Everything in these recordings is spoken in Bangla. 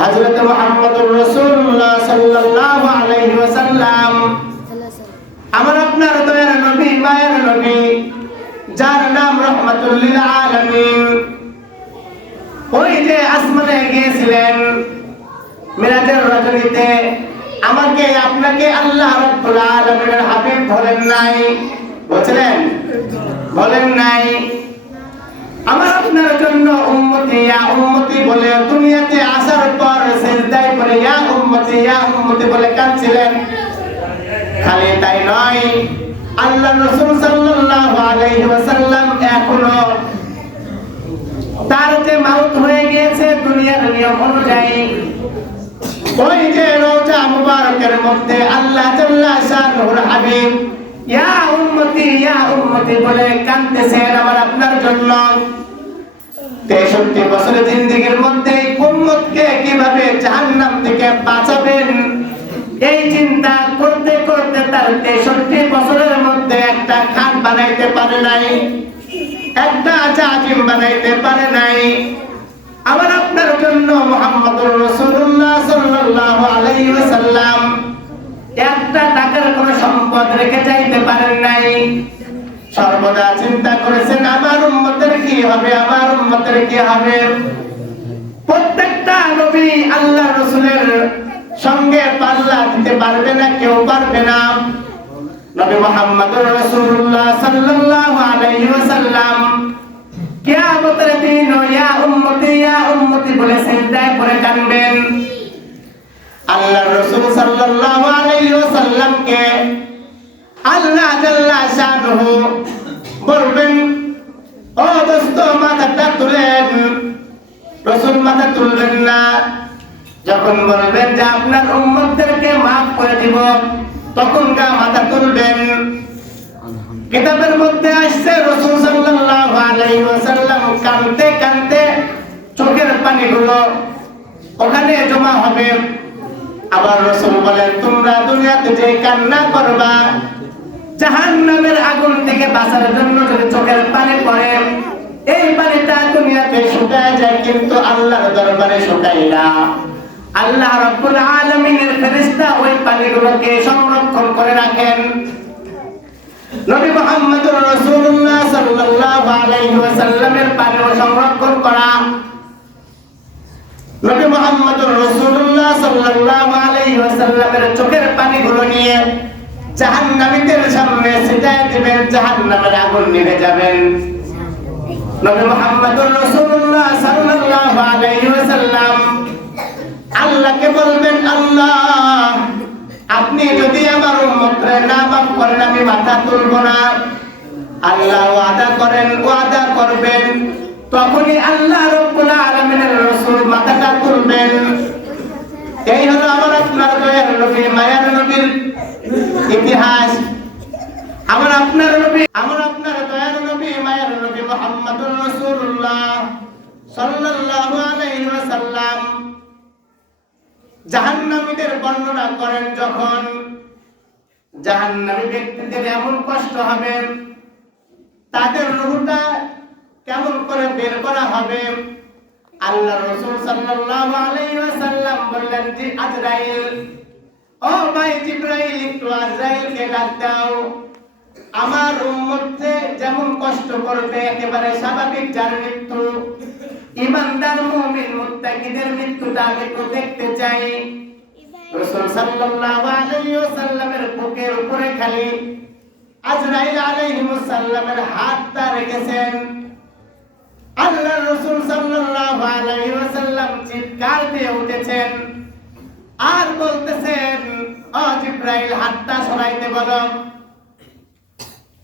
হযরত মুহাম্মদুর রাসূলুল্লাহ সাল্লাল্লাহু আলাইহি ওয়াসাল্লাম আমার আপনার দয়ার নবী, মায়ের নবী, যার নাম রাহমাতুল লিল আলামিন, ওই যে আসমানে গিয়েছিলেন মিরাজের রজনীতে, আমাকে আপনাকে আল্লাহ রাব্বুল আলামিনের হাবিব বলেন নাই? বলেন? বলেন নাই? আমার আপনার জন্য উম্মতি ইয়া উম্মতি বলে দুনিয়াতে আসার পর সিজদায় পড়ে ইয়া উম্মতি বলে কাঁদছিলেন। খালি তাই নয়, আল্লাহ রাসূল সাল্লাল্লাহু আলাইহি ওয়াসাল্লাম এখনো তার যে মাউত হয়ে গিয়েছে দুনিয়ার নিয়ম অনুযায়ী, ওই যে রওজা মুবারকের মধ্যে আল্লাহ জাল্লা শানুর হাবিব ইয়া উম্মতি বলে কাঁদতেছেন আমার আপনার জন্য। 63 বছরের জিন্দেগীর মধ্যে উম্মতকে কিভাবে জাহান্নাম থেকে বাঁচাবেন এই চিন্তা করতে করতে তার 63 বছরের মধ্যে একটা খাট বানাইতে পারে নাই, একটা জাজিম বানাইতে পারে নাই। আমার আপনার জন্য মুহাম্মদুর রাসূলুল্লাহ সাল্লাল্লাহু আলাইহি ওয়াসাল্লাম একটা টাকার কোনো সম্পদ রেখে যাইতে পারেন নাই। সর্বদা চিন্তা করেছেন আমার উম্মতের কি হবে, আমার উম্মতের কি হবে। প্রত্যেকটা নবী আল্লাহ রাসূলের সঙ্গে পাল্লা দিতে পারবে না, কেউ পারবে না। নবী মুহাম্মদুর রাসূলুল্লাহ সাল্লাল্লাহু আলাইহি ওয়াসাল্লাম কিয়ামতের দিন ইয়া উম্মতি বলে সিজদায় পড়ে কাঁদবেন। আল্লাহর রাসূল সাল্লাল্লাহু আলাইহি ওয়াসাল্লামকে আল্লাহ জাল্লা শানুহু বলবেন, ও দোস্ত মাথাটা তুলেন। রাসূল মাথা তুলবেন না। যখন বলবেন যে আপনার উম্মতদেরকে maaf করে দিব, তখন গা মাথা তুলবেন। কিতাবের মধ্যে আসছে রাসূল সাল্লাল্লাহু আলাইহি ওয়াসাল্লাম কাঁদতে কাঁদতে চোখের পানিগুলো ওখানে জমা হবে। আবার রাসূল বলেন, তোমরা দুনিয়াতে যে কান্না করবা জাহান্নামের আগুন থেকে বাঁচার জন্য যদি চোখের পানি পড়ে, এই পানিটা দুনিয়াতে শুকায় যায় কিন্তু আল্লাহর দরবারে শুকায় না। আল্লাহ রাব্বুল আলামিনের ফেরেশতা ওই পানিগুলোকে সংরক্ষণ করে রাখেন। নবী মুহাম্মদুর রাসূলুল্লাহ সাল্লাল্লাহু আলাইহি ওয়াসাল্লামের পানিও সংরক্ষণ করা। নবী মুহাম্মদুর রাসূলুল্লাহ সাল্লাল্লাহু আলাইহি ওয়াসাল্লামের চোখের পানিগুলো নিয়ে জাহান্নামীদের সামনে ছিটায় দিবেন, জাহান্নামের আগুন নিভে যাবেন। নবী মুহাম্মদুর রাসূলুল্লাহ সাল্লাল্লাহু আলাইহি ওয়াসাল্লাম আল্লাহকে বলবেন, আল্লাহ আপনি যদি আমার উম্মতরে না মাফ করেন আমি মাথা তুলব না। আল্লাহ ওয়াদা করবেন, তখনই আল্লাহ রাব্বুল আলামিনের রাসূল মাথাটা তুলবেন। এই হলো আমার আপনার দয়ার নবী, মায়ার নবীর ইতিহাস। আমার আপনার দয়ার নবী, মায়ার নবী মুহাম্মদুর রাসূলুল্লাহ সাল্লাল্লাহু আলাইহি ওয়াসাল্লাম জাহান্নামীদের বর্ণনা করেন। যখন জাহান্নামী ব্যক্তিদের এমন কষ্ট হবে, তাদের রূহটা কেমন করে বের করা হবে, আল্লাহ রাসূল সাল্লাল্লাহু আলাইহি ওয়াসাল্লাম বললেন যে আজরাইল, ও ভাই জিবরাইল, একটু আজরাইলকে ডাক দাও। আমার উম্মতে যেমন কষ্ট করবে একেবারে স্বাভাবিক যার মৃত্যু, ঈমানদার মুমিন মুত্তাকিদের মৃত্যুটা আমি একটু দেখতে চাই। রাসূল সাল্লাল্লাহু আলাইহি ওয়াসাল্লামের বুকের উপরে খালি আজরাইল আলাইহিস সালামের হাতটা রেখেছেন। আল্লাহর রাসূল সাল্লাল্লাহু আলাইহি ওয়াসাল্লাম চিৎকার দিয়ে উঠেছেন আর বলতেছেন, ও জিবরাইল হাতটা সরাইতে বলো।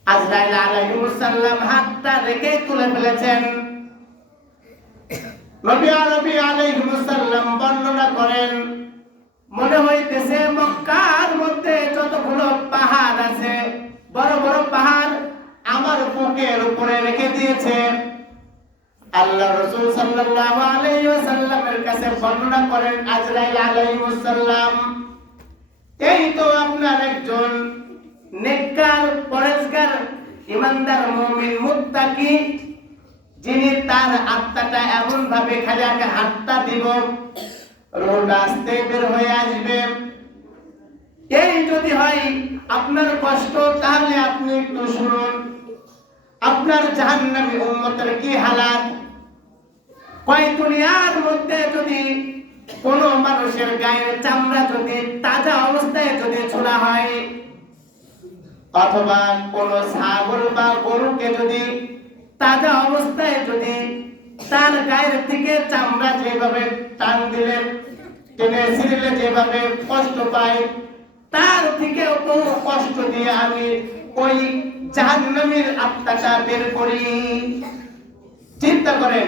আজরাইল আলাইহিস সালাম হাতটা রেখে তুলে ফেলেছেন। নবী আলাইহিস সালাম বর্ণনা করেন, মনে হইতেছে মক্কার মধ্যে যতগুলো পাহাড় আছে বড় বড় পাহাড় আমার বুকের উপরে রেখে দিয়েছে। আল্লাহ রাসূল সাল্লাল্লাহু আলাইহি ওয়াসাল্লামের কাছে বর্ণনা করেন আজরাইল আলাইহিস সালাম, এই তো আপনার একজন নেককার, পরেজগার, ঈমানদার, মুমিন, মুত্তাকি, যিনি তার আত্মাটা এমন ভাবে খালি হাতটা দিব রক্তটা আস্তে বের হয়ে আসবে। এই যদি হয় আপনার কষ্ট, তাহলে আপনি একটু শুনুন আপনার জাহান্নামী উম্মতের কি হালাত। কয় দুনিয়ার মধ্যে যদি কোন মানুষের গায়ের চামড়া যদি তাজা অবস্থায় যদি ছোড়া হয়, অথবা কোন ছাগল বা গরুকে যদি তাজা অবস্থায় যদি তার গায়ের থেকে চামড়া যেভাবে টান দিলে টেনে ছিঁড়লে যেভাবে কষ্ট পায়, তার থেকে বহু কষ্ট দিয়ে আমি ওই জাহান্নামের আত্মাটা বের করি। চিন্তা করেন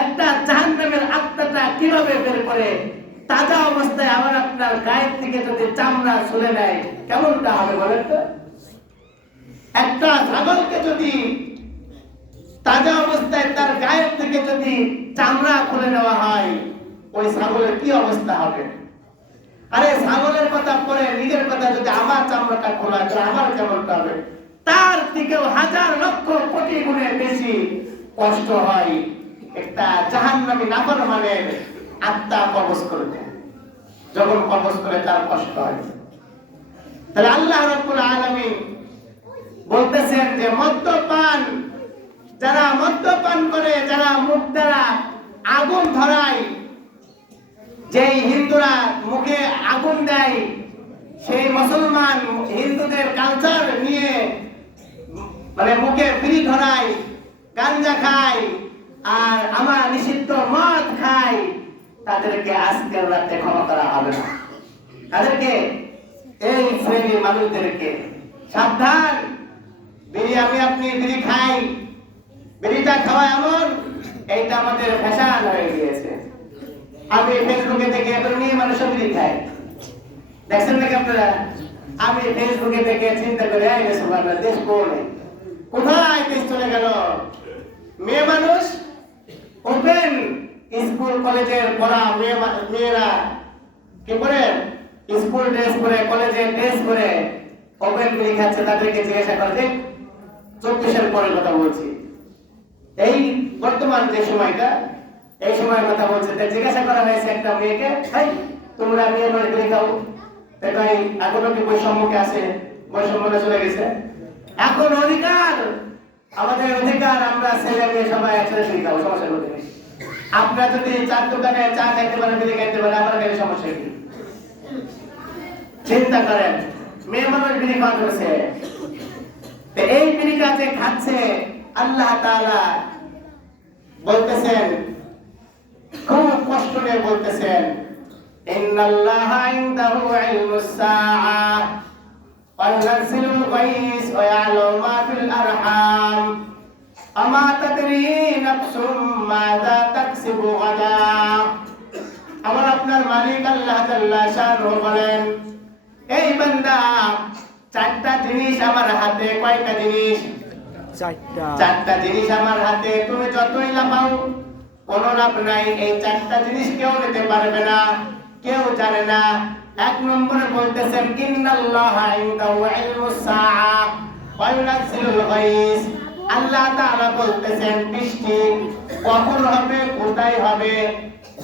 একটা জাহান্নামের আত্মাটা কিভাবে বের করে তাজা অবস্থায় আবার আপনার গায়ের থেকে যদি চামড়া ছুলে নেয়, কেমনটা হবে বলেন তো? একটা ছাগলকে যদি তাজা অবস্থায় তার গায়ের থেকে যদি চামড়া খুলে নেওয়া হয়, ওই ছাগলের কি অবস্থা হবে? আরে ছাগলের কথা পরে নিজের কথা যদি আমার চামড়াটা খোলা তাহলে আমার কেমনটা হবে? তার থেকেও হাজার লক্ষ কোটি গুণে বেশি কষ্ট হয় একটা জাহান্নামী নাফরমানের আত্মা কবজ করতে। যখন কবজ করে তার কষ্ট হয়। তাহলে আল্লাহ রাব্বুল আলামিন বলতেছেন যে মদ্যপান, যারা মদ্যপান করে, যারা মুখ দ্বারা আগুন ধরায়, যেই হিন্দুরা মুখে আগুন দেয়, সেই মুসলমান হিন্দুদের কালচার নিয়ে মানে মুখে বিড়ি ধরায়, গাঞ্জা খায়, আর আমার নিষিদ্ধ মদ খায়, তাদেরকে আজকের রাতে ক্ষমা করা হবে না। তাদেরকে, এই শ্রেণীর মানুষদেরকে সাবধান। বিড়ি আপনি বিড়ি খাই, বিড়িটা খাওয়া এমন, এইটা আমাদের ফ্যাশন হয়ে গিয়েছে। আমি ফেসবুকে দেখে এখন নিয়ে মানুষ বিড়ি খায়, দেখছেন নাকি আপনারা? আমি ফেসবুকে দেখে চিন্তা করে দেশ কোথায় দেশ চলে গেল। মেয়ে মানুষ ওপেন স্কুল কলেজের পড়া মেয়েরা কি করে স্কুল ড্রেস পরে, কলেজের ড্রেস পরে ওপেন বিড়ি খাচ্ছে। তাদেরকে জিজ্ঞাসা করে যে 24-এর পরের কথা বলছি, এই বর্তমান যে সময়টা, এই সময়ের কথা বলছে। জিজ্ঞাসা করা হয়েছে একটা মেয়েকে, তোমরা মেয়ে মানুষ বিড়ি খাও, তাই এখনো কি বৈষম্যকে আছে? বৈষম্যটা চলে গেছে। এখন অধিকার, আমাদের অধিকার, আমরা ছেলে মেয়ে সবাই একসাথে বিড়ি খাবো, সমস্যা নেই। আপনারা যদি চার দোকানে চা খাইতে পারেন, বিড়ি খাইতে পারেন, আমার কাছে সমস্যা কি? চিন্তা করেন, মেয়ে মানুষ বিড়ি খাওয়া করেছে। এই বিড়ি কাছে খাচ্ছে, আল্লাহ তাআলা বলতেছেন, খুব কষ্ট নিয়ে বলতেছেন, ইন্নাল্লাহা ইনদাহু ইলমুস সাআহ ওয়া ইউনাজ্জিলুল গায়স ওয়া ইয়া'লামু মা ফিল আরহাম আমা তাদরি নাফসুম মাযা তাকসিবু গাদা। আমার আপনার মালিক আল্লাহ জাল্লা শানুহু বলেন, এই বান্দা, চারটা জিনিস আমার হাতে। কয়টা জিনিস? চারটা জিনিস আমার হাতে। তুমি যতই লাফাও কোনো লাভ নাই, এই চারটা জিনিস কেউ নিতে পারবে না, কেউ জানে না। এক নম্বরে বলতেছেন, ইন্নাল্লাহা ইনদাহু ইলমুস সাআহ ওয়া ইউনাজ্জিলুল গায়স। আল্লাহ তাআলা বলতেছেন, বৃষ্টি কখন হবে, কোথায় হবে,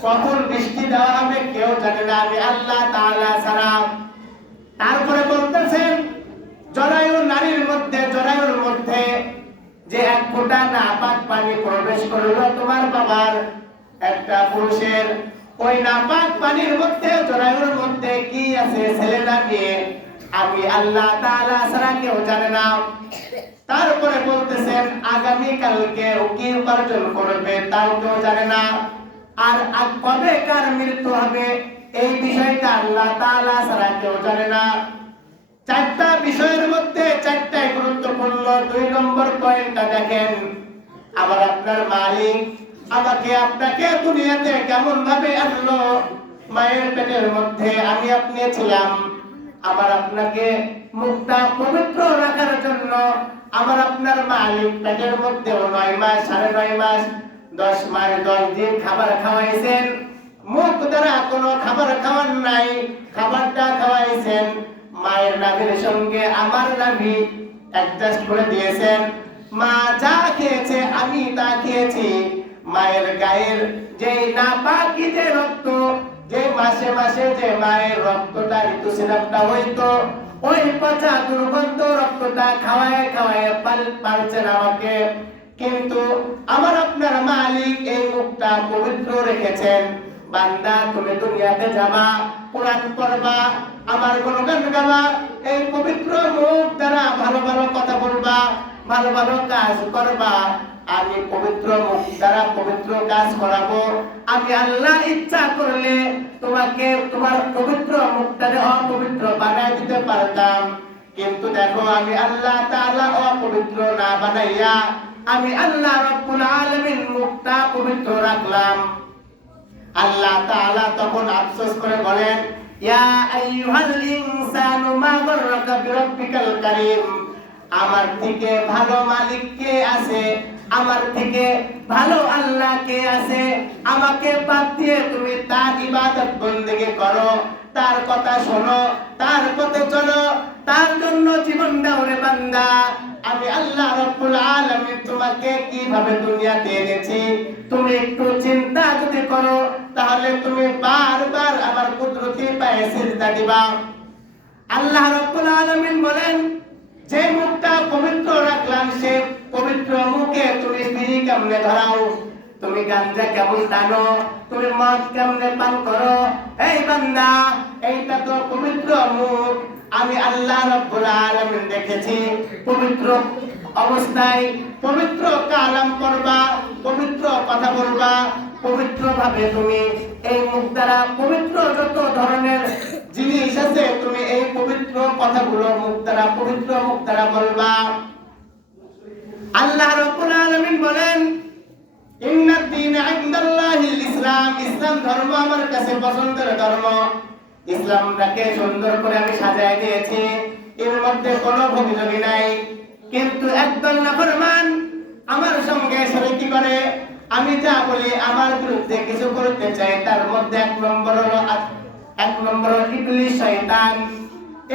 কখন বৃষ্টি দেওয়া হবে কেউ জানে না, আমি আল্লাহ তাআলা ছাড়া। তারপরে বলতেছেন, জরায়ুর নারীর মধ্যে, জরায়ুর মধ্যে যে এক ফোঁটা নাপাক পানি প্রবেশ করলো তোমার বাবার, একটা পুরুষের, ওই নাপাক পানির মধ্যে, জরায়ুর মধ্যে কি আছে, ছেলে না মেয়ে, আমি আল্লাহ তাআলা ছাড়া কেউ জানে না। তারপরে বলতেছেন, আগামী কালকে ও কি উপার্জন করবে তাও কেউ জানে না, আর কবে কার মৃত্যু হবে এই বিষয়টা আল্লাহ তাআলা ছাড়া কেউ জানে না। চারটা বিষয়ের মধ্যে চারটাই গুরুত্বপূর্ণ। 2 নম্বর পয়েন্টটা দেখেন, আবার আপনার মালিক আমাকে আপনাকে দুনিয়াতে কেমন ভাবে আনলো। মায়ের পেটের মধ্যে আমি আপনি ছিলাম, আবার আপনাকে মুখটা পবিত্র রাখার জন্য আমার আপনার মালিক পেটের মধ্যে 9 মাস, 9.5 মাস, 10 মাস, 10 দিন খাবার খাওয়াইছেন। মুখ দ্বারা কোনো খাবার খাওয়ান নাই, খাবারটা খাওয়াইছেন মায়ের নাভির সঙ্গে আমার নাভি অ্যাডজাস্ট করে দিয়েছেন। মা যা খেয়েছে আমি তা খেয়েছি। মায়ের গায়ের যে নাপাকি যে রক্ত, যে মাসে মাসে যে মায়ের রক্তটা ঋতুস্রাবটা হইতো, ওই পচা দুর্গন্ধ রক্তটা খাওয়ায় খাওয়ায় পালছেন আমাকে। কিন্তু আমার আপনার মালিক এই মুখটা পবিত্র রেখেছেন। বান্দা তুমি দুনিয়াতে যাবা, কোরআন পড়বা, আমার গুণগান গাবা, এই পবিত্র মুখ দ্বারা ভালো ভালো কথা বলবা, ভালো ভালো কাজ করবা। আমি পবিত্র মুখ দ্বারা পবিত্র কাজ করাবো। আমি আল্লাহ ইচ্ছা করলে তোমাকে তোমার পবিত্র মুখটারে অপবিত্র বানাই দিতে পারতাম। কিন্তু দেখো আমি আল্লাহ তাআলা অপবিত্র না বানাইয়া আমি আল্লাহ রাব্বুল আলামিন মুখটা পবিত্র রাখলাম। আল্লাহ তাআলা তখন আফসোস করে বলেন, ইয়া আইয়ুহাল ইনসানু মা গাররাকা বিরাব্বিকাল কারীম। আমার থেকে ভালো মালিক কে আছে? আমার থেকে ভালো আল্লাহ কে আছে? আমাকে বাদ দিয়ে তুমি তার ইবাদত বন্দেগি করো, তার কথা শোনো, তার পথে চলো, তার জন্য জীবন দাও রে বান্দা। আমি আল্লাহ রাব্বুল আলামিন তোমাকে কিভাবে দুনিয়াতে এনেছি তুমি একটু চিন্তা যদি করো, তাহলে তুমি বারবার আমার কুদরতি পায়ে সিজদা দিবা। আল্লাহ রাব্বুল আলামিন বলেন, যে মুখটা পবিত্র রাখলাম সে পবিত্র মুখে তুমি বিড়ি কেমনে ধরাও, তুমি গাঞ্জা কেমন টানো, তুমি মদ কেমনে পান করো? এই বান্দা, এইটা তো পবিত্র মুখ। আমি আল্লাহ রাব্বুল আলামিন দেখেছি পবিত্র অবস্থায় পবিত্র কালাম পড়বা, পবিত্র কথা বলবা, পবিত্র ভাবে তুমি এই মুখ দ্বারা পবিত্র যত ধরনের জিনিস আছে তুমি এই পবিত্র কথাগুলো মুখ দ্বারা পবিত্র মুখ দ্বারা বলবা। আল্লাহ রাব্বুল আলামিন বলেন, ইন্নাদ দীনা ইনদাল্লাহিল ইসলাম। ইসলাম ধর্ম আমার কাছে পছন্দের ধর্ম। ইসলামটাকে সুন্দর করে আমি সাজায় দিয়েছি, এর মধ্যে কোনো ভুলযোগী নাই। কিন্তু একদল নাফরমান আমার সঙ্গে শরীকি করে। আমি যা বলি আমার বিরুদ্ধে কিছু করতে চাই, তার মধ্যে এক নম্বর হলো ইবলিস শয়তান।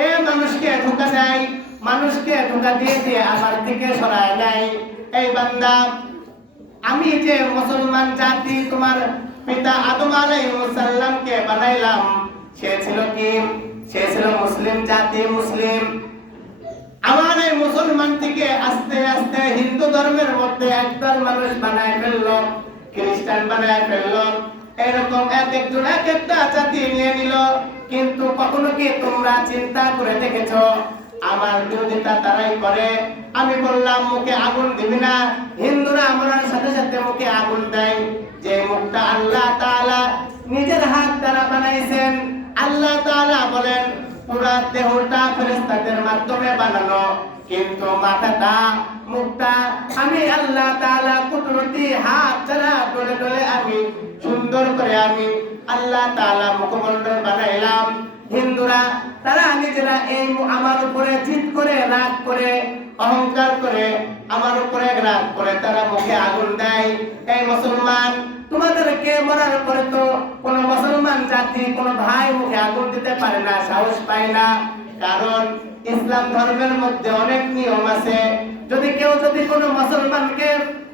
এ মানুষকে ধোঁকা দেয়, মানুষকে ধোঁকা দিয়ে দিয়ে আমার থেকে সরায় নেয়। এই বান্দা, আমি যে মুসলমান জাতি তোমার পিতা আদম আলাইহিস সালামকে বানাইলাম, সে ছিল কি? সে ছিল মুসলিম জাতি, মুসলিম। আমার এই মুসলমান থেকে আস্তে আস্তে হিন্দু ধর্মের মধ্যে একদল মানুষ বানায় ফেললো, খ্রিস্টান বানায় ফেললো। এরকম এক একজন এক একটা জাতি নিয়ে নিল। কিন্তু কখনো কি তোমরা চিন্তা করে দেখেছো আমার বিরোধিতা তারাই করে? আমি বললাম মুখে আগুন দিবি না, হিন্দুরা আমার সাথে সাথে মুখে আগুন দেয়। যে মুখটা আল্লাহ তাআলা নিজের হাত দ্বারা বানাইছেন। আল্লাহ তাআলা বলেন পুরা দেহটা ফেরেশতাদের মাধ্যমে বানানো, কিন্তু মাথাটা মুখটা আমি আল্লাহ তাআলা কুদরতি হাত দ্বারা ডলে ডলে আমি সুন্দর করে আমি আল্লাহ তাআলা মুখমণ্ডল বানাইলাম। হিন্দুরা তারা নিজেরা এই আমার উপরে জিদ করে, রাগ করে, অহংকার করে, আমার উপরে রাগ করে তারা মুখে আগুন দেয়। এই মুসলমান, তোমাদেরকে মরার পরে তো কোন মুসলমান জাতি কোন ভাই মুখে আগুন দিতে পারে না, সাহস পায় না। কারণ ইসলাম ধর্মের মধ্যে অনেক নিয়ম আছে। যদি কেউ কোনো মুসলমানকে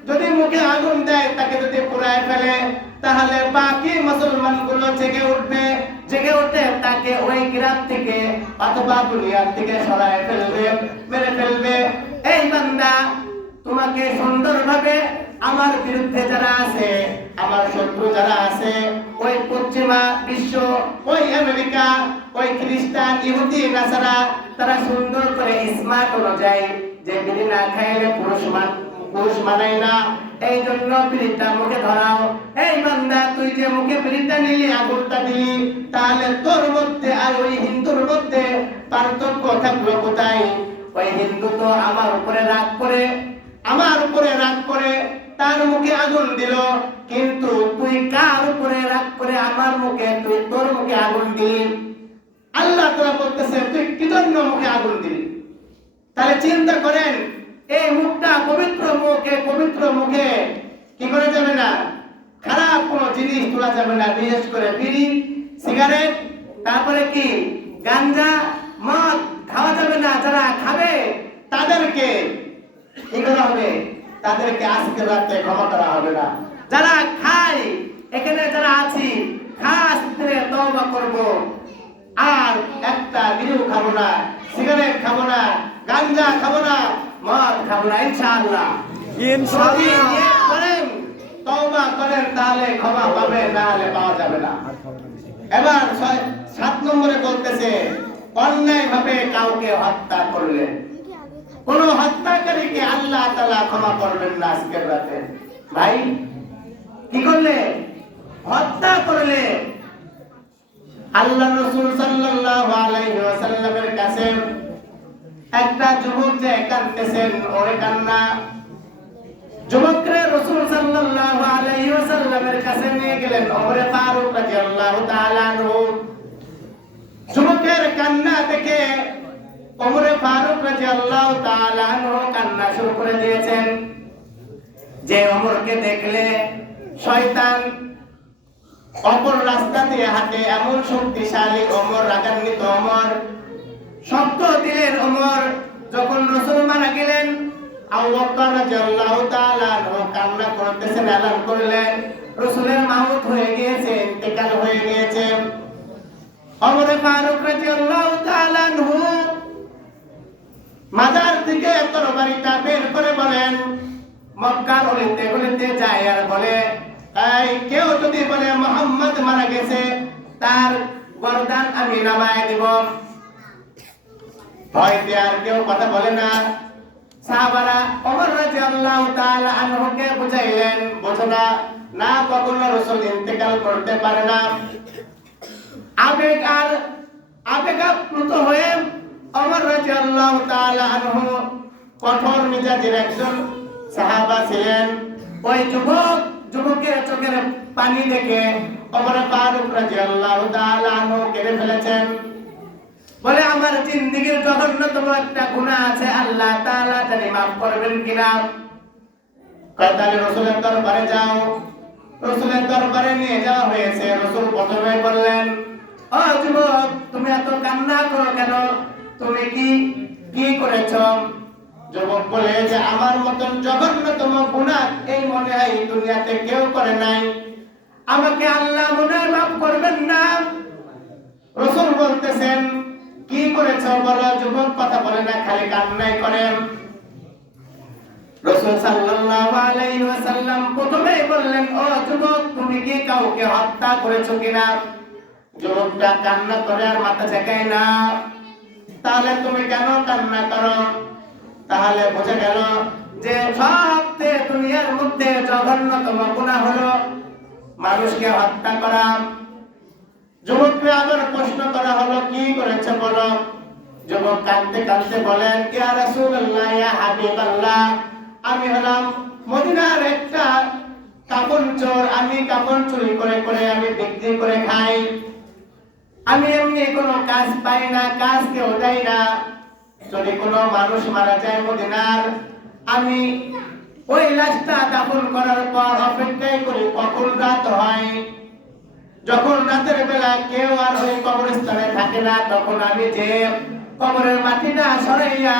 যদি মুখে আগুন দেয়, তাকে যদি পুড়ায় ফেলে, তাহলে বাকি মুসলমান গুলো জেগে উঠবে, জেগে উঠে তাকে ওই গ্রাম থেকে অথবা দুনিয়া থেকে সরায় ফেলবে, মেরে ফেলবে। এই বান্দা, তোমাকে সুন্দরভাবে আমার বিরুদ্ধে যারা আছে, আমার শত্রু যারা আছে, ওই পশ্চিমা বিশ্ব, ওই আমেরিকা, ওই খ্রিস্টান, ইহুদি, নাসারা, তারা সুন্দর করে স্মার্ট অনুযায়ী যে বিড়ি না খাইলে পুরুষ মানায় না, এই জন্য বিড়িটা মুখে ধরাও। এই বান্দা, তুই যে মুখে বিড়িটা নিলি, আগুনটা দিলি, তাহলে তোর মধ্যে আর ওই হিন্দুর মধ্যে পার্থক্য থাকলো কোথায়? ওই হিন্দু তো আমার উপরে রাগ করে তার মুখে আগুন দিল, কিন্তু তুই কার উপরে রাগ করে আমার মুখে, তুই তোর মুখে আগুন দিলি? আল্লাহ তাআলা বলতেছে তুই কি জন্য মুখে আগুন দিলি? তাহলে চিন্তা করেন, এই মুখটা পবিত্র মুখ, এই পবিত্র মুখে কি করা যাবে না? খারাপ কোনো জিনিস তোলা যাবে না, বিশেষ করে বিড়ি, সিগারেট, তারপরে কি গাঞ্জা, মদ খাওয়া যাবে না। যারা খাবে তাদেরকে কি করা হবে? তাদেরকে আজকে রাতে ক্ষমা করা হবে না। যারা খায়, এখানে যারা আছি, খাস দিলে তওবা করব, আর একটা বিড়িও খাবো না, সিগারেট খাবো না, গাঞ্জা খাবো না, মদ খাবো না, ইনশাআল্লাহ। ইনশাআল্লাহ। যদি নিয়ত করেন, তওবা করেন, তাহলে ক্ষমা পাবে, না হলে পাওয়া যাবে না। এবার 7 নম্বরে বলতেছে, অন্যায় ভাবে কাউকে হত্যা করলে, কোন হত্যাকারীকে আল্লাহ তাআলা ক্ষমা করবেন না আজকের রাতে। ভাই কি করলে? হত্যা করলে। আল্লাহ রাসূল সাল্লাল্লাহু আলাইহি ওয়াসাল্লামের কাছে একটা যুবক যে কাঁদতেছেন, ওরে কান্না, যুবকরে রাসূল সাল্লাল্লাহু আলাইহি ওয়াসাল্লামের কাছে নিয়ে গেলেন ওমরে ফারুক রাদিয়াল্লাহু তাআলা আনহু। যুবকের কান্না দেখে ওমরে ফারুক রাদিয়াল্লাহু তাআলা আনহু কান্না শুরু করে দিয়েছেন। যে ওমরকে দেখলে শয়তান অপর রাস্তা দিয়ে হাঁটে, এমন শক্তিশালী ওমর, রাগান্বিত ওমর, শক্ত দিলের ওমর, যখন রাসূল মারা গেলেন, আবু বকর রাদিয়াল্লাহু তাআলা আনহু কান্না করতেছেন, এলান করলেন রাসূলের মাউত হয়ে গিয়েছে, ইন্তেকাল হয়ে গিয়েছে। ওমর ফারুক রাদিয়াল্লাহু তাআলা আনহু মাজার থেকে তরবারিটা বের করে বলেন, মক্কার অলিতে গলিতে যায় আর বলে, এই কেউ যদি বলে মুহাম্মদ মারা গেছে, তার গর্দান আমি নামায় দিব। ভয়তে আর কেউ কথা বলে না। সাহাবারা ওমর রাদিয়াল্লাহু তাআলা আনহুকে বুঝাইলেন, বোঝো না, না কখনো রাসূল ইন্তেকাল করতে পারে না। আবেগাপ্লুত হয়ে ওমর রাদিয়াল্লাহু তাআলা আনহু কঠোর মেজাজের একজন সাহাবা ছিলেন। ওই যুবকের চোখের পানি দেখে ওমর ফারুক রাদিয়াল্লাহু তাআলা আনহু কেঁদে ফেলেছেন। বলে, আমার জিন্দেগীর জঘন্যতম একটা গুনাহ আছে, আল্লাহ তাআলা জানি মাফ করবেন কিনা। তাহলে রাসূলের দরবারে যাও। রাসূলের দরবারে নিয়ে যাওয়া হয়েছে। রাসূল প্রথমে বললেন, ও যুবক, তুমি এত কান্না করো কেন? তুমি কি করেছো? যুবক বলে যে, আমার মতন জঘন্যতম গুনাহ এই মনে হয় দুনিয়াতে কেউ করে নাই, আমাকে আল্লাহ মনে হয় মাফ করবেন না। রাসূল বলতেছেন, কি করেছো বলো? যুবক কথা বলে না, খালি কান্নাই করেন। রাসূল সাল্লাল্লাহু আলাইহি ওয়াসাল্লাম প্রথমেই বললেন, ও যুবক, তুমি কি কাউকে হত্যা করেছো কিনা? যুবকটা কান্না করে আর মাথা ঝাঁকায় না। তাহলে তুমি কেন কান্না করো? তাহলে বোঝা গেল যে সবচেয়ে দুনিয়ার মধ্যে জঘন্যতম গুনাহ হলো মানুষকে হত্যা করা। যুবককে আবার প্রশ্ন করা হলো, কি করেছে বলো? যুবক কাঁদতে কাঁদতে বলেন, ইয়া রাসূলুল্লাহ, ইয়া হাবিবাল্লাহ, আমি হলাম মদিনার একটা কাপড় চোর। আমি কাপড় চুরি করে করে আমি বিক্রি করে খাই। আমি এমনি কোনো কাজ পাই না, কাজ কেউ দেয় না। যদি কোনো মানুষ মারা যায় মদিনার, আমি ওই লাশটা দাফন করার পর অপেক্ষাই করি কখন রাত হয়। যখন রাতের বেলা কেউ আর ওই কবরস্থানে থাকে না, তখন আমি যে কবরের মাটিটা সরাইয়া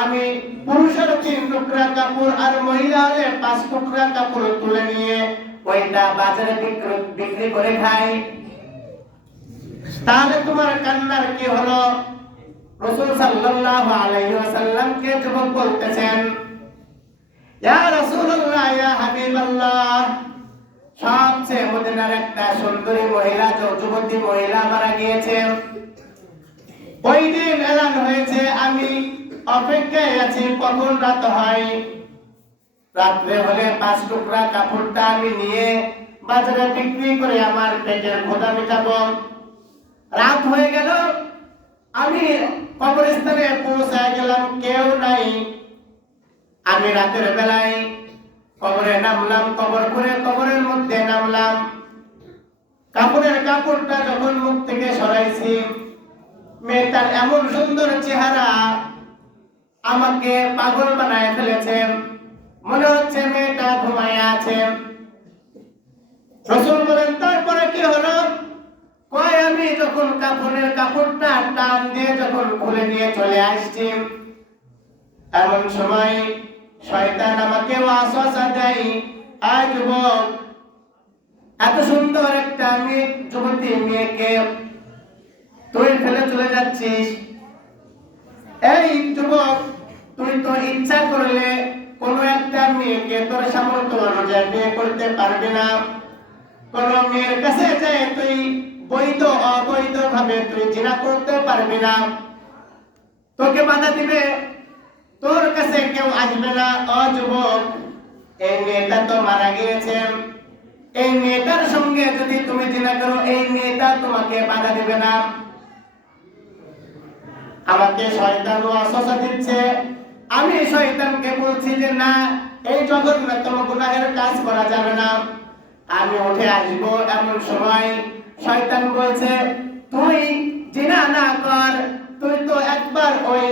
আমি পুরুষের 3 টুকরা কাপড় আর মহিলা হলে 5 টুকরা কাপড় তুলে নিয়ে ওইটা বাজারে বিক্রি করে খাই। তাহলে তোমার কান্নার কি হলো? রাসূল সাল্লাল্লাহু আলাইহি ওয়াসাল্লামকে যুবক বলতেছেন, ইয়া রাসূলুল্লাহ, ইয়া হাবিবাল্লাহ, সবচেয়ে মদিনার একটা সুন্দরী মহিলা, যুবতী মহিলা মারা গিয়েছে। ওই দিন এলান হয়েছে, আমি অপেক্ষায় আছি কখন রাত হয়। রাত্রে হলে 5 টুকরা কাপড়টা আমি নিয়ে বাজারে বিক্রি করে আমার পেটের ক্ষুধা মেটাবো। রাত হয়ে গেল, আমি কবরস্থানে পৌঁছায় গেলাম, কেউ নাই। আমি রাতের বেলায় কবরে নামলাম, কবর করে কবরের মধ্যে নামলাম। কাপড়ের কাপড়টা যখন মুখ থেকে সরাইছি, মেয়েটার এমন সুন্দর চেহারা আমাকে পাগল বানায় ফেলেছে। মনে হচ্ছে মেয়েটা ঘুমায় আছে। রাসূল বলেন, তারপরে কি হলো? কয়, আমি যখন কাপড়ের কাপড়টা টান দিয়ে যখন খুলে নিয়ে চলে আসছি, এমন সময় শয়তান আমাকে ওয়াসওয়াসা দেয়, আয় যুবক, এত সুন্দর একটা মেয়ে, যুবতী মেয়েকে তুই ফেলে চলে যাচ্ছিস। এই যুবক, তুই তো ইচ্ছা করলে কোনো একটা মেয়েকে তোর সামর্থ্য অনুযায়ী বিয়ে করতে পারবি না। কোন মেয়ের কাছে যায় তুই বৈধ অবৈধ ভাবে তুই জিনা করতে পারবি না। তোকে বাধা দিবে, তোর কাছে কেউ আসবে না। যুবক, এই মেয়েটা তো মারা গিয়েছে, এই মেয়েটার সঙ্গে যদি তুমি জিনা করো, এই মেয়েটা তোমাকে বাধা দিবে না। আমাকে শয়তান ওয়াসওয়াসা দিচ্ছে, আমি শয়তানকে বলছি যে না, এই জঘন্যতম গুনাহের কাজ করা যাবে না, আমি উঠে আসবো। এমন সময় শয়তান বলছে, তুই জিনা না কর, তুই তো একবার ওই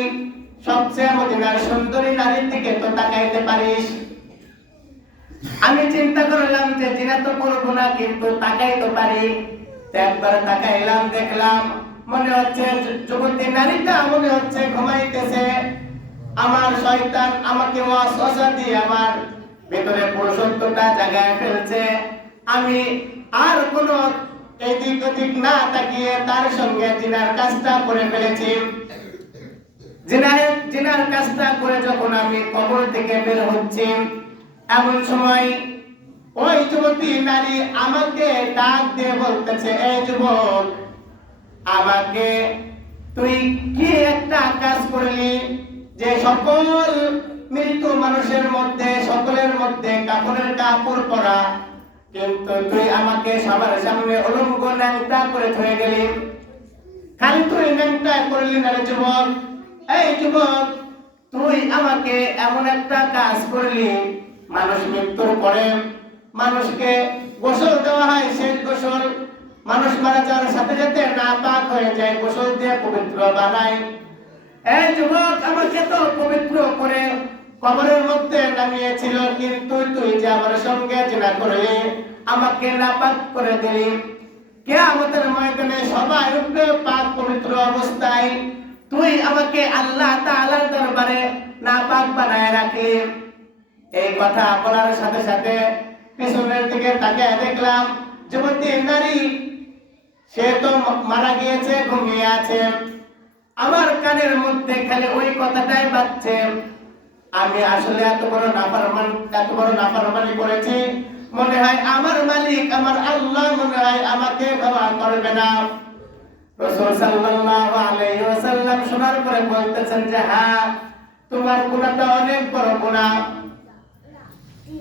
সবচেয়ে মদিনার সুন্দরী নারীর দিকে তো তাকাইতে পারিস। আমি চিন্তা করলাম যে জিনা তো করবো না, কিন্তু তাকাইতে পারি। একবার তাকাইলাম, দেখলাম মনে হচ্ছে যুবতী নারীটা মনে হচ্ছে ঘুমাইতেছে। আমার শয়তান আমাকে ওয়াসওয়াসা দিয়ে আমার ভেতরে পুরুষত্বটা জাগায় ফেলছে। আমি আর কোনো এদিক ওদিক না তাকিয়ে তার সঙ্গে জিনার কাজটা করে ফেলেছি। জিনার কাজটা করে যখন আমি কবর থেকে বের হচ্ছি, এমন সময় ওই যুবতী নারী আমাকে ডাক দিয়ে বলতেছে, এই যুবক, আমাকে তুই কি একটা কাজ করলি যে সকল মৃত মানুষের মধ্যে, সকলের মধ্যে কাপড়ের কাপড় পরা, কিন্তু তুই আমাকে সবার সামনে উলঙ্গ ন্যাংটা করে থয়ে গেলি। খালি তুই ন্যাংটা করলি না রে যুবক। এই যুবক, তুই আমাকে এমন একটা কাজ করলি, মানুষ মৃত্যুর পরে মানুষকে গোসল দেওয়া হয়, সেই গোসল মানুষ মারা যাওয়ার সাথে সাথে নাপাক হয়ে যায়, গোসল দিয়ে পবিত্র বানায়। এই যুবক, আমাকে তো পবিত্র করে কবরের মধ্যে নামিয়েছিল, কিন্তু তুই যে আমার সঙ্গে জিনা করলি, আমাকে নাপাক করে দিলি। কিয়ামতের ময়দানে সবাই উঠবে পাক পবিত্র অবস্থায়, তুই আমাকে আল্লাহ তাআলার দরবারে নাপাক বানায় রাখলি। এই কথা বলার সাথে সাথে পিছনের দিকে তাকিয়ে দেখলাম যুবতী নারী, সে তো মারা গিয়েছে, ঘুমিয়ে আছে। আমার কানের মধ্যে খালি ওই কথাটাই বাজছে, আমি আসলে এত বড় নাফরমানি করেছি, মনে হয় আমার মালিক আমার আল্লাহ মনে হয় আমাকে ক্ষমা করবে না। রাসূল সাল্লাল্লাহু আলাইহি ওয়াসাল্লাম শোনার পরে বলতেছেন যে হ্যাঁ, তোমার গুনাহটা অনেক বড় গুনাহ,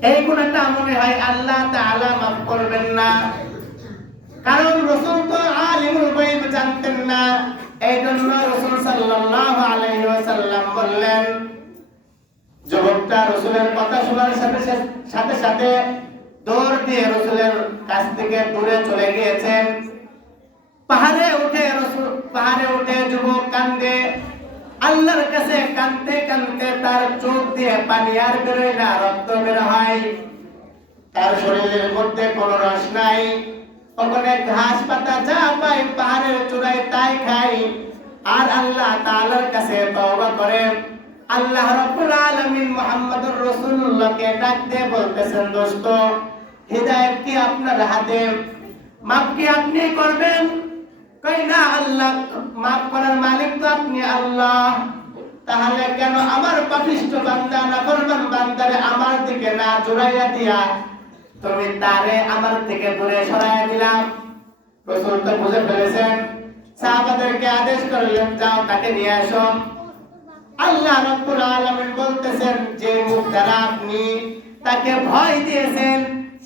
এই গুনাহটা মনে হয় আল্লাহ তাআলা মাফ করবেন না। কারণ রাসূল তো আলিমুল গায়ব জানতেন না, এই জন্য রাসূল সাল্লাল্লাহু আলাইহি ওয়াসাল্লাম বললেন। যুবকটা রাসূলের কথা শোনার সাথে সাথে দৌড় দিয়ে রাসূলের কাছ থেকে দূরে চলে গিয়েছেন। পাহাড়ে উঠে যুবক কান্দে, আল্লাহর কাছে কাঁদতে কাঁদতে তার চোখ দিয়ে পানি আর বেরোয় না, রক্ত বের হয়। তার শরীরের মধ্যে কোনো রস নাই, ওখানে ঘাস পাতা যা পাই পাহাড়ের চূড়ায় তাই খাই, আর আল্লাহ তাআলার কাছে তওবা করে। আল্লাহ রাব্বুল আলামিন মুহাম্মদুর রাসূলুল্লাহকে ডাক দিয়ে বলতেছেন, দোস্ত, হিদায়াত কি আপনার হাতে, মাফ কি আপনি করবেন? কই না, আল্লাহ মাফ করার মালিক তো আপনি আল্লাহ। তাহলে কেন আমার পাপিষ্ঠ বান্দা নাফরমান বান্দারে আমার দিকে না জড়াইয়া দিয়া তুমি তারে আমার থেকে দূরে সরাইয়া দিলাম? রাসূল তো বুঝে ফেলেছেন, সাহাবাদেরকে আদেশ করলেন, যাও তাকে নিয়ে আসো। আল্লাহ রাব্বুল আলামিন বলতেছেন, যে মুখ দ্বারা আপনি তাকে ভয় দিয়েছেন,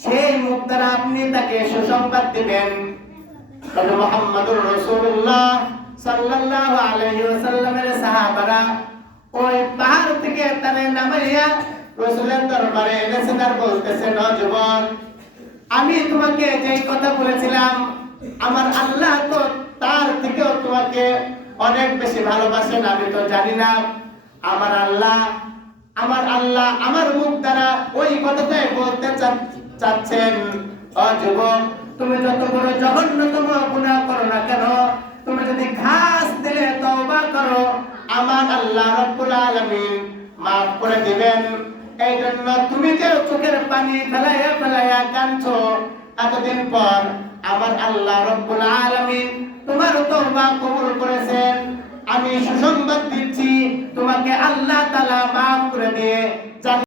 সেই মুখ দ্বারা আপনি তাকে সুসংবাদ দিবেন। তবে মুহাম্মদুর রাসূলুল্লাহ সাল্লাল্লাহু আলাইহি ওয়াসাল্লামের সাহাবারা ওই পাহাড় থেকে তারে নামাইয়া রাসূলের দরবারে এনেছেন আর বলতেছেন, ও যুবক, আমি তোমাকে যেই কথা বলেছিলাম, আমার আল্লাহ তো তার থেকেও তোমাকে অনেক বেশি ভালোবাসেন, আমি তো জানি না। আমার আল্লাহ আমার মুখ দ্বারা ওই কথাটাই বলতে চাচ্ছেন। ও যুবক, তুমি যত বড় জঘন্যতম গুনাহ করো না কেন, তুমি যদি ঘাস দিলে তওবা করো, আমার আল্লাহ রাব্বুল আলামিন মাফ করে দিবেন। এই জন্য তুমি যে চোখের পানি ফেলাইয়া কাঁদছো, এতদিন পর আমার আল্লাহ রব্বুল আলামিন তোমার তওবা কবুল করেছেন। আমি সুসংবাদ দিচ্ছি, তোমাকে আল্লাহ তাআলা মাফ করে দিয়ে